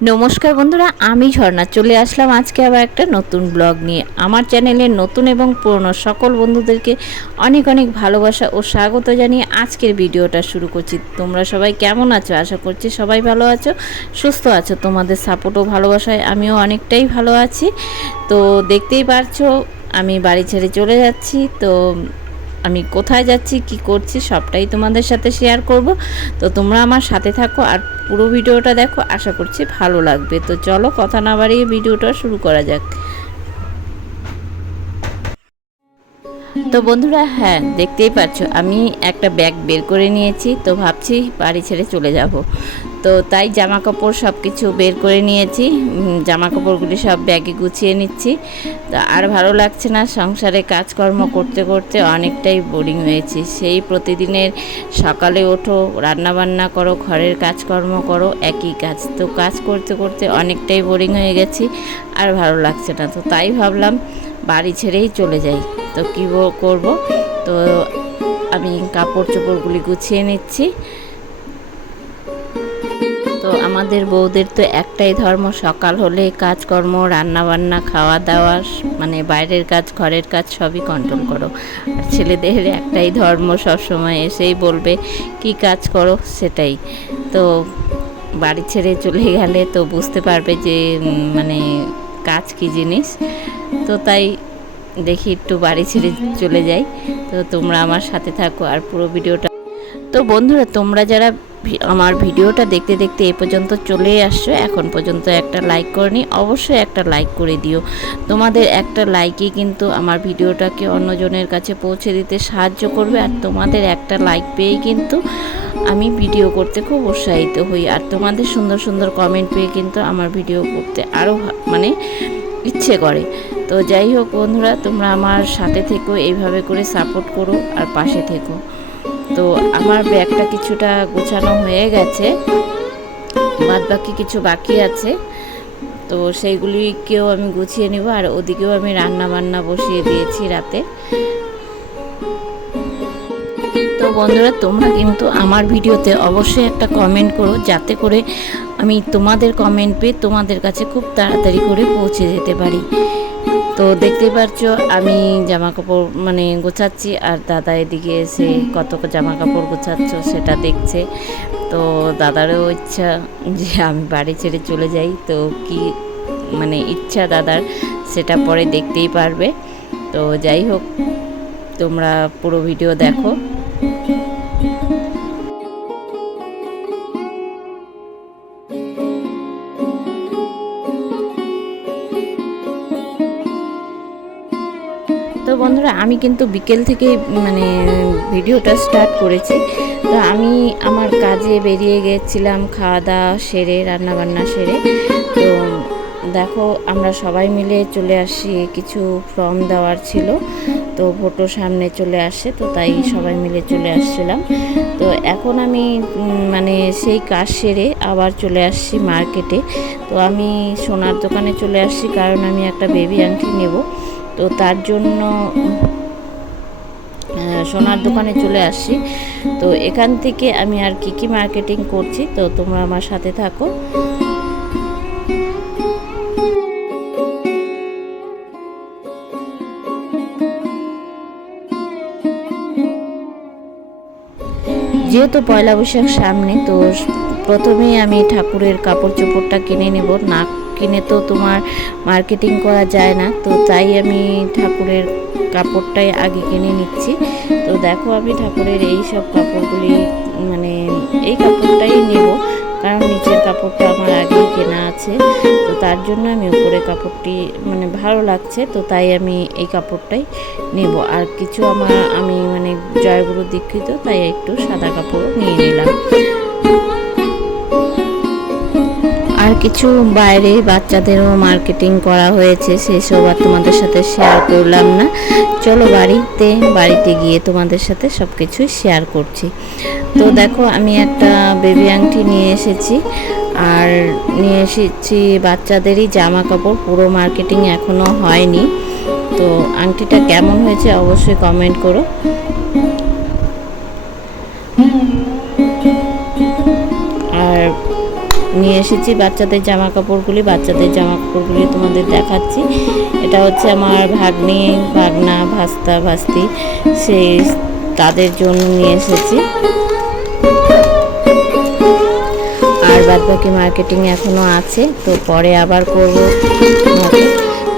নমস্কার বন্ধুরা, আমি ঝর্ণা। চলে আসলাম আজকে আবার একটা নতুন ব্লগ নিয়ে। আমার চ্যানেলের নতুন এবং পুরনো সকল বন্ধুদেরকে অনেক অনেক ভালোবাসা ও স্বাগত জানিয়ে আজকের ভিডিওটা শুরু করছি। তোমরা সবাই কেমন আছো? আশা করছি সবাই ভালো আছো, সুস্থ আছো। তোমাদের সাপোর্ট ও ভালোবাসায় আমিও অনেকটাই ভালো আছি। তো দেখতেই পারছ, আমি বাড়ি ছেড়ে চলে যাচ্ছি। তো আমি কোথায় যাচ্ছি, কি করছি, সবটাই তোমাদের সাথে শেয়ার করব। তো তোমরা আমার সাথে থাকো আর পুরো ভিডিওটা দেখো, আশা করছি ভালো লাগবে। তো চলো কথা না বাড়িয়ে ভিডিওটা শুরু করা যাক। তো বন্ধুরা হ্যাঁ দেখতেই পাচ্ছ আমি একটা ব্যাগ বের করে নিয়েছি, তো ভাবছি বাড়ি ছেড়ে চলে যাব। তো তাই জামা কাপড় সব কিছু বের করে নিয়েছি। জামা কাপড়গুলি সব ব্যাগে গুছিয়ে নিচ্ছি। তো আর ভালো লাগছে না, সংসারে কাজকর্ম করতে করতে অনেকটাই বোরিং হয়েছি। সেই প্রতিদিনের সকালে ওঠো, রান্নাবান্না করো, ঘরের কাজকর্ম করো, একই কাজ। তো কাজ করতে করতে অনেকটাই বোরিং হয়ে গেছি, আর ভালো লাগছে না। তো তাই ভাবলাম বাড়ি ছেড়েই চলে যাই। তো কী করব? তো আমি কাপড় চোপড়গুলি গুছিয়ে নিচ্ছি। তো আমাদের বউদের তো একটাই ধর্ম, সকাল হলে কাজকর্ম, রান্নাবান্না খাওয়া দাওয়া মানে বাইরের কাজ, ঘরের কাজ সবই কন্ট্রোল করো। আর ছেলেদের একটাই ধর্ম, সবসময় এসেই বলবে, কি কাজ করো? সেটাই। তো বাড়ি ছেড়ে চলে গেলে তো বুঝতে পারবে যে মানে কাজ কি জিনিস। তো তাই দেখি একটু বাড়ি ছেড়ে চলে যাই। তো তোমরা আমার সাথে থাকো আর পুরো ভিডিওটা। তো বন্ধুরা, তোমরা যারা আমার ভিডিওটা দেখতে দেখতে এ পর্যন্ত চলে আসছো। এখন পর্যন্ত একটা লাইক করনি, অবশ্যই একটা লাইক করে দিও। তোমাদের একটা লাইকই কিন্তু আমার ভিডিওটাকে অন্যজনের কাছে পৌঁছে দিতে সাহায্য করবে, আর তোমাদের একটা লাইক পেয়েই কিন্তু আমি ভিডিও করতে খুব উৎসাহিত হই। আর তোমাদের সুন্দর সুন্দর কমেন্ট পেয়ে কিন্তু আমার ভিডিও করতে আরও মানে ইচ্ছে করে। তো যাই হোক বন্ধুরা, তোমরা আমার সাথে থেকো, এইভাবে করে সাপোর্ট করো, আর পাশে থেকো। তো আমার ব্যাগটা কিছুটা গোছানো হয়ে গেছে। বাদ বাকি কিছু বাকি আছে। তো সেইগুলিকেও আমি গুছিয়ে নেব আর ওদিকেও আমি রান্না বান্না বসিয়ে দিয়েছি রাতে। তো বন্ধুরা, তোমরা কিন্তু আমার ভিডিওতে অবশ্যই একটা কমেন্ট করো, যাতে করে আমি তোমাদের কমেন্ট পেয়ে তোমাদের কাছে খুব তাড়াতাড়ি করে পৌঁছে যেতে পারি। তো দেখতে পাচ্ছ, আমি জামা কাপড় মানে গোছাচ্ছি আর দাদা এদিকে এসে কত জামা কাপড় গোছাচ্ছ সেটা দেখছে। তো দাদারও ইচ্ছা যে আমি বাড়ি ছেড়ে চলে যাই, তো কি মানে ইচ্ছা দাদার সেটা পরে দেখতেই পারবে। তো যাই হোক, তোমরা পুরো ভিডিও দেখো। তো বন্ধুরা, আমি কিন্তু বিকেল থেকে মানে ভিডিওটা স্টার্ট করেছি। তো আমি আমার কাজে বেরিয়ে গেছিলাম খাওয়া দাওয়া সেরে, রান্নাবান্না সেরে। তো দেখো, আমরা সবাই মিলে চলে আসি, কিছু ফর্ম দেওয়ার ছিল। তো ভোটো সামনে চলে আসে, তো তাই সবাই মিলে চলে আসছিলাম। তো এখন আমি মানে সেই কাজ সেরে আবার চলে আসছি মার্কেটে। তো আমি সোনার দোকানে চলে আসছি, কারণ আমি একটা বেবি আংটি নেব। তো তার জন্য সোনার দোকানে চলে আসছি। তো এখান থেকে আমি আর কি কি মার্কেটিং করছি, তো তোমরা আমার সাথে থাকো। যেহেতু পয়লা বৈশাখ সামনে, তো প্রথমেই আমি ঠাকুরের কাপড় চোপড়টা কিনে নেব না কিনে তো তোমার মার্কেটিং করা যায় না। তো তাই আমি ঠাকুরের কাপড়টাই আগে কিনে নিচ্ছি। তো দেখো আমি ঠাকুরের এই সব কাপড়গুলি মানে এই কাপড়টাই নেব। কারণ নিচের কাপড়টা আমার আগেই কেনা আছে। তো তার জন্য আমি উপরে কাপড়টি মানে ভালো লাগছে। তো তাই আমি এই কাপড়টাই নেব। আর কিছু আমার, আমি মানে জয়গুরু দীক্ষিত, তাই একটু সাদা কাপড় নিয়ে নিলাম। আর কিছু বাইরে বাচ্চাদেরও মার্কেটিং করা হয়েছে সেসব আর তোমাদের সাথে শেয়ার করলাম না। চলো বাড়িতে বাড়িতে গিয়ে তোমাদের সাথে সব কিছুই শেয়ার করছি। তো দেখো আমি একটা বেবি আংটি নিয়ে এসেছি। আর নিয়ে এসেছি বাচ্চাদেরই জামা কাপড় পুরো মার্কেটিং এখনও হয়নি। তো আংটিটা কেমন হয়েছে অবশ্যই কমেন্ট করো। নিয়ে এসেছি বাচ্চাদের জামা কাপড়গুলি বাচ্চাদের জামা কাপড়গুলি তোমাদের দেখাচ্ছি। এটা হচ্ছে আমার ভাগ্নি, ভাগনা, ভাস্তা, ভাস্তি। সে তাদের জন্য নিয়ে এসেছি। আর বাদ বাকি মার্কেটিং এখনও আছে, তো পরে আবার করব।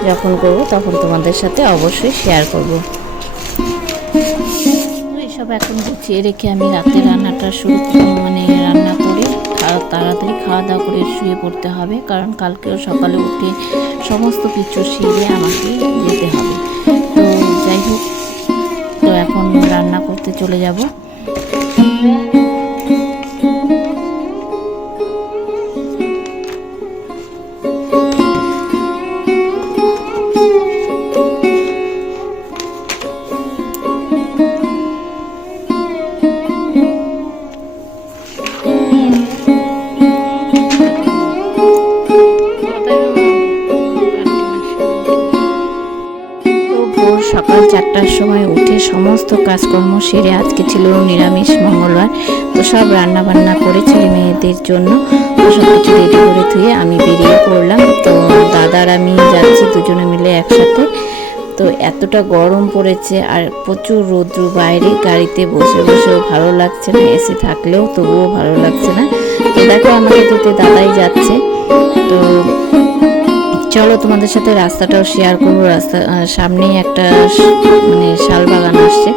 যখন করব তখন তোমাদের সাথে অবশ্যই শেয়ার করব। এসব এখন গুছিয়ে রেখে আমি রাতে রান্নাটা শুরু মানে করে শুয়ে পড়তে হবে, কারণ কালকেও সকালে উঠে সমস্ত কিছু সেরে আমাকে যেতে হবে। তো যাই হোক, তো এখন রান্না করতে চলে যাব। সকাল চারটার সময় উঠে সমস্ত কাজকর্ম সেরে আজকে ছিল নিরামিষ মঙ্গলবার। তো সব রান্না বান্না করে ছেলে মেয়েদের জন্য সব কিছু রেডি করে ধুয়ে আমি বেরিয়ে পড়লাম। তো দাদার আমি যাচ্ছি দুজনে মিলে একসাথে। তো এতটা গরম পড়েছে আর প্রচুর রৌদ্র বাইরে গাড়িতে বসে বসেও ভালো লাগছে না, এসে থাকলেও তবুও ভালো লাগছে না। তো দেখো আমাকে যেতে দাদাই যাচ্ছে। তো চলো তোমাদের সাথে রাস্তাটাও শেয়ার করব। রাস্তা সামনেই একটা মানে শাল বাগান আসছে।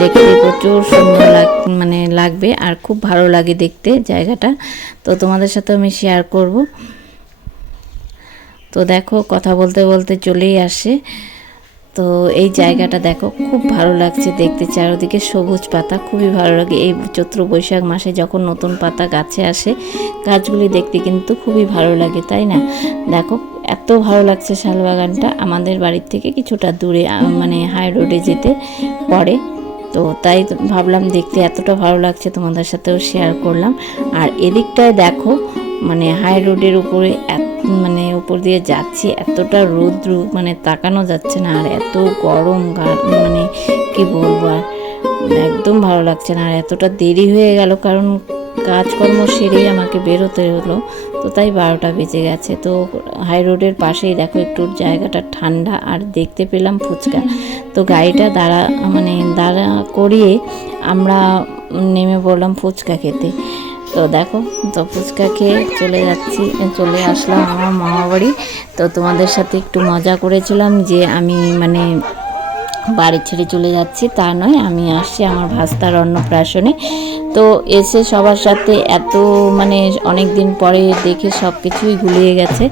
দেখতে প্রচুর সুন্দর লাগ মানে লাগবে আর খুব ভালো লাগে দেখতে জায়গাটা। তো তোমাদের সাথে আমি শেয়ার করব। তো দেখো, কথা বলতে বলতে চলেই আসে। তো এই জায়গাটা দেখো, খুব ভালো লাগছে দেখতে। চারিদিকে সবুজ পাতা, খুবই ভালো লাগে। এই চৈত্র বৈশাখ মাসে যখন নতুন পাতা গাছে আসে, গাছগুলি দেখতে কিন্তু খুবই ভালো লাগে, তাই না? দেখো এত ভালো লাগছে শালবাগানটা। আমাদের বাড়ির থেকে কিছুটা দূরে মানে হাই রোডে যেতে পড়ে। তো তাই ভাবলাম দেখতে এতটা ভালো লাগছে তোমাদের সাথেও শেয়ার করলাম। আর এদিকটায় দেখো মানে হাই রোডের উপরে মানে উপর দিয়ে যাচ্ছি, এতটা রৌদ্র মানে তাকানো যাচ্ছে না। আর এত গরম মানে কি বলব আর, একদম ভালো লাগছে না। আর এতটা দেরি হয়ে গেল, কারণ কাজকর্ম সেরেই আমাকে বেরোতে হলো। তো তাই বারোটা বেজে গেছে। তো হাই রোডের পাশেই দেখো একটু জায়গাটা ঠান্ডা আর দেখতে পেলাম ফুচকা। তো গাড়িটা দাঁড়া মানে দাঁড়া করিয়ে আমরা নেমে পড়লাম ফুচকা খেতে। তো দেখো, তো ফুচকা খেয়ে চলে যাচ্ছি, চলে আসলাম আমার মামা বাড়ি তো তোমাদের সাথে একটু মজা করেছিলাম যে আমি মানে বাড়ি ছেড়ে চলে যাচ্ছি, তা নয়, আমি আসছি আমার ভাস্তার অন্নপ্রাশনে। তো এসে সবার সাথে এত মানে অনেক দিন পরে দেখে সব কিছুই গুলিয়ে গেছে।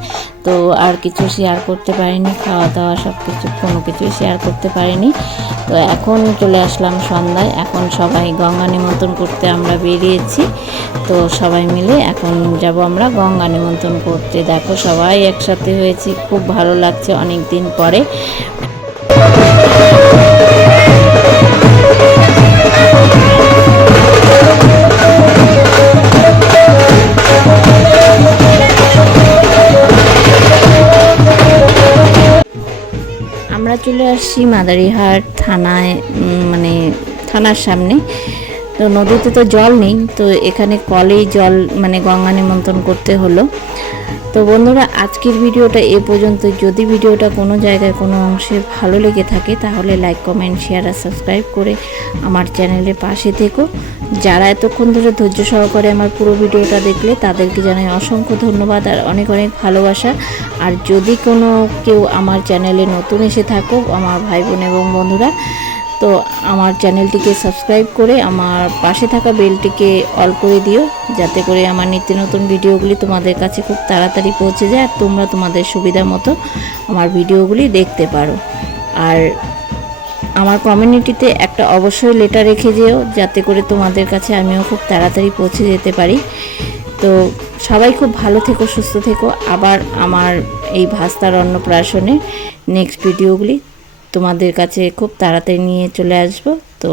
তো আর কিছু শেয়ার করতে পারিনি খাওয়া দাওয়া সব কিছু কোনো কিছুই শেয়ার করতে পারিনি। তো এখন চলে আসলাম সন্ধ্যায়, এখন সবাই গঙ্গা নিমন্ত্রণ করতে আমরা বেরিয়েছি। তো সবাই মিলে এখন যাব আমরা গঙ্গা নিমন্ত্রণ করতে। দেখো সবাই একসাথে হয়েছি, খুব ভালো লাগছে অনেক দিন পরে। চলে আসছি মাদারিহাট থানায় মানে থানার সামনে। তো নদীতে তো জল নেই, তো এখানে কলেই জল মানে গঙ্গা নিমন্ত্রণ করতে হলো। তো বন্ধুরা, আজকের ভিডিওটা এ পর্যন্ত। যদি ভিডিওটা কোনো জায়গায় কোনো অংশে ভালো লেগে থাকে, তাহলে লাইক কমেন্ট শেয়ার আর সাবস্ক্রাইব করে আমার চ্যানেলের পাশে থেকো। যারা এতক্ষণ ধরে ধৈর্য সহকারে আমার পুরো ভিডিওটা দেখলে, তাদেরকে জানাই অসংখ্য ধন্যবাদ আর অনেক অনেক ভালোবাসা। আর যদি কোনো কেউ আমার চ্যানেলে নতুন এসে থাকো, আমার ভাই বোন এবং বন্ধুরা তো আমার চ্যানেলটিকে সাবস্ক্রাইব করে আমার পাশে থাকা বেলটিকে অল করে দিও, যাতে করে আমার নিত্য নতুন ভিডিওগুলি তোমাদের কাছে খুব তাড়াতাড়ি পৌঁছে যায় আর তোমরা তোমাদের সুবিধা মতো আমার ভিডিওগুলি দেখতে পারো। আর আমার কমিউনিটিতে একটা অবশ্যই লেটার রেখে যেও, যাতে করে তোমাদের কাছে আমিও খুব তাড়াতাড়ি পৌঁছে যেতে পারি। তো সবাই খুব ভালো থেকো, সুস্থ থেকো। আবার আমার এই ভাস্তার অন্নপ্রাশনে নেক্সট ভিডিওগুলি তোমাদের কাছে খুব তাড়াতাড়ি নিয়ে চলে আসব। তো